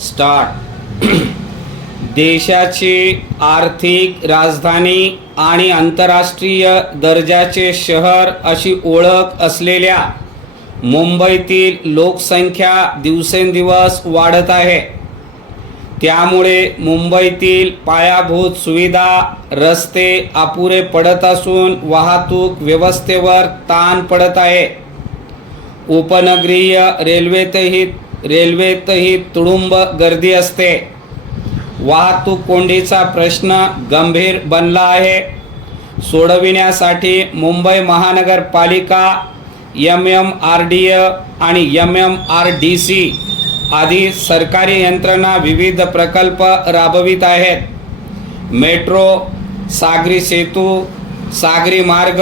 Start. देशाची आर्थिक राजधानी आणि आंतरराष्ट्रीय दर्जाचे शहर अशी ओळख असलेल्या मुंबईतील लोकसंख्या दिवसेंदिवस वाढत आहे. त्यामुळे मुंबईतील पायाभूत सुविधा, रस्ते अपुरे पडत असून वाहतूक व्यवस्थेवर ताण पडत आहे. उपनगरीय रेल्वेतही तुडुंब गर्दी असते. वाहतूक कोंडीचा प्रश्न गंभीर बनला आहे. सोडविण्यासाठी मुंबई महानगरपालिका, MMRDA आणि MMRDC आदी सरकारी यंत्रणा विविध प्रकल्प राबवित आहेत. मेट्रो, सागरी सेतू, सागरी मार्ग,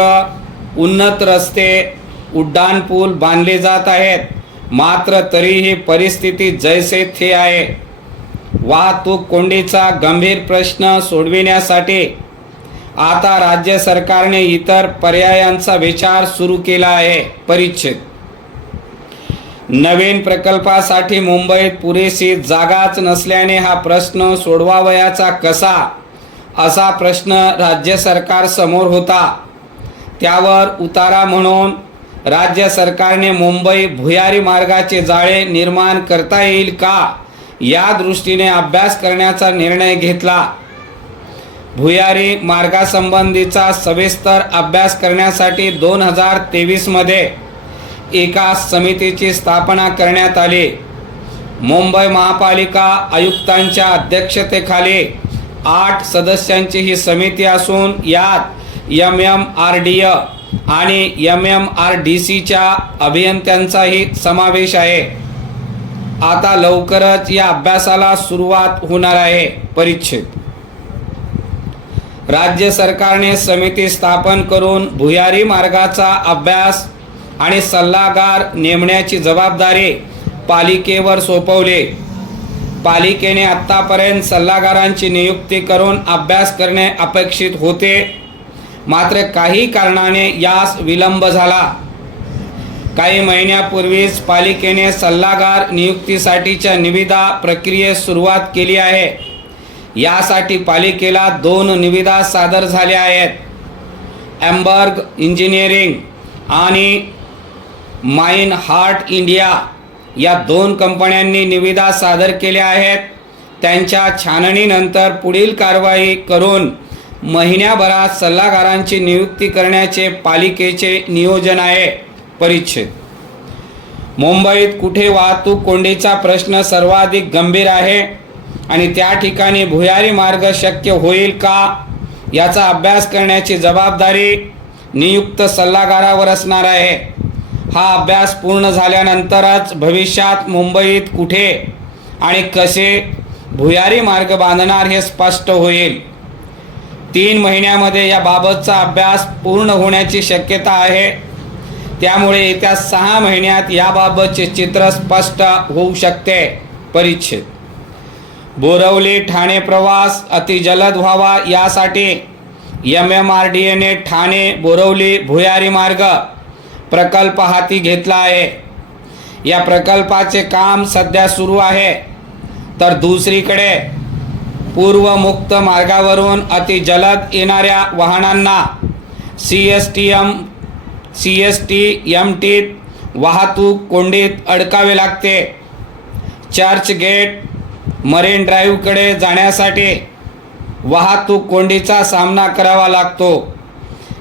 उन्नत रस्ते, उड्डाणपूल बांधले जात आहेत. मात्र तरीही परिस्थिती जैसे थे आहे. वाहतूक कोंडीचा गंभीर प्रश्न सोडविण्यासाठी आता राज्य सरकारने इतर पर्यायांचा विचार सुरू केला आहे. परिच्छेद. नवीन प्रकल्पासाठी मुंबईत पुरेशी जागाच नसल्याने हा प्रश्न सोडवावयाचा कसा, असा प्रश्न राज्य सरकार समोर होता. त्यावर उतारा म्हणून राज्य सरकारने मुंबई भुयारी मार्गाचे जाळे निर्माण करता येईल का, या दृष्टीने अभ्यास करण्याचा निर्णय घेतला. भुयारी मार्गासंबंधीचा सविस्तर अभ्यास करण्यासाठी 2023 मध्ये एका समितीची स्थापना करण्यात आली. मुंबई महापालिका आयुक्तांच्या अध्यक्षतेखाली 8 सदस्यांची ही समिती असून यात MMRDA आणि MMRDCच्या अभियंत्यांचाही समावेश आहे. आता लवकरच या अभ्यासाला सुरुवात होणार आहे. परिच्छेद. राज्य सरकारने समिती स्थापन करून भुयारी मार्गाचा अभ्यास आणि सल्लागार नेमण्याची जबाबदारी पालिकेवर सोपवली. पालिकेने आत्तापर्यंत सल्लागारांची नियुक्ती करून अभ्यास करणे अपेक्षित होते. मात्र काही कारणाने यास विलंब झाला. काही महिन्यापूर्वीच पालिकेने सल्लागार नियुक्तीसाठीच्या निविदा प्रक्रियेस सुरुवात केली आहे. यासाठी पालिकेला 2 निविदा सादर झाल्या आहेत. एम्बर्ग इंजिनिअरिंग आणि माइन हार्ट इंडिया या 2 कंपन्यांनी निविदा सादर केल्या आहेत. त्यांच्या छाननीनंतर पुढील कारवाई करून महिन्याभरात सल्लागारांची नियुक्ती करण्याचे पालिकेचे नियोजन आहे. परिच्छेद. मुंबईत कुठे वाहतूक कोंडीचा प्रश्न सर्वाधिक गंभीर आहे आणि त्या ठिकाणी भुयारी मार्ग शक्य होईल का, याचा अभ्यास करण्याची जबाबदारी नियुक्त सल्लागारावर असणार आहे. हा अभ्यास पूर्ण झाल्यानंतरच भविष्यात मुंबईत कुठे आणि कसे भुयारी मार्ग बांधणार हे स्पष्ट होईल. 3 महिन्यामध्ये याबाबतचा अभ्यास पूर्ण होण्याची शक्यता आहे. त्यामुळे येत्या 6 महिन्यात याबाबतचे चित्र स्पष्ट होऊ शकते. परिच्छेद. बोरवली ठाणे प्रवास अतिजलद व्हावा यासाठी MMRDAने ठाणे बोरवली भुयारी मार्ग प्रकल्प हाती घेतला आहे. या प्रकल्पाचे काम सध्या सुरू आहे. तर दुसरीकडे पूर्व मुक्त मार्गावरून अतिजलद येणाऱ्या वाहनांना CSTMTत वाहतूक कोंडीत अडकावे लागते. चर्च गेट, मरीन ड्राईव्हकडे जाण्यासाठी वाहतूक कोंडीचा सामना करावा लागतो.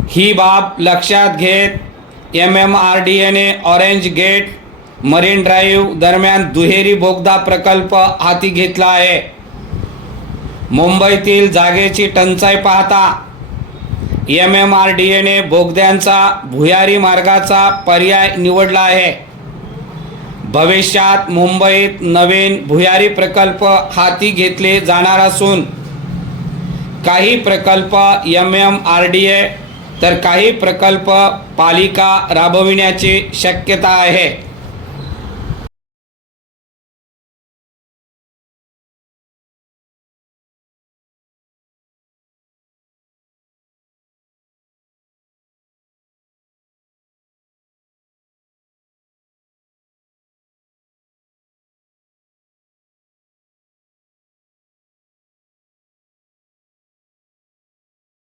ही बाब लक्षात घेत MMRDAने ऑरेंज गेट, मरीन ड्राईव्ह दरम्यान दुहेरी बोगदा प्रकल्प हाती घेतला आहे. मुंबईतील जागेची टंचाई पाहता MMRDAने बोगद्यांचा भुयारी मार्गाचा पर्याय निवडला आहे. भविष्यात मुंबईत नवीन भुयारी प्रकल्प हाती घेतले जाणार असून काही प्रकल्प MMRDA तर काही प्रकल्प पालिका राबविण्याची शक्यता आहे.